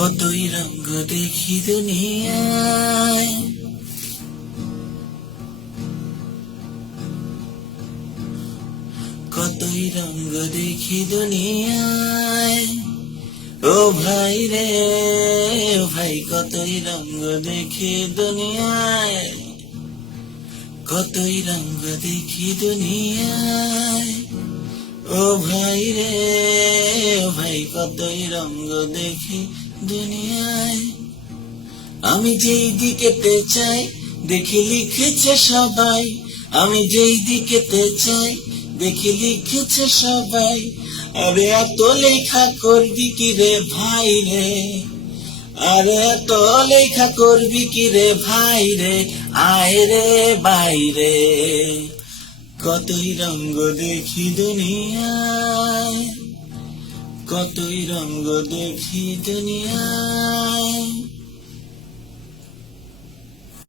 কতই রঙ্গ দেখি দুনিয়ায়। কতই রঙ্গ দেখি দুনিয়ায়। ও ভাই রে, ও ভাই, কতই রঙ্গ দেখি দুনিয়ায়। কতই রঙ্গ দেখি দুনিয়ায়। ও ভাই রে ভাই, কতই রঙ্গ দেখি দুনিয়ায়। আমি যেই দিকেতে চাই, দেখি লিখেছে সবাই। আমি যেই দিকেতে চাই, দেখি লিখেছে সবাই। আরে এত লেখা করবি কি রে ভাই রে? আরে এত লেখা করবি কি রে ভাই রে? আয় রে বাইরে। কতই রঙ্গ দেখি দুনিয়ায়। কতই রঙ্গ দেখি দুনিয়ায়।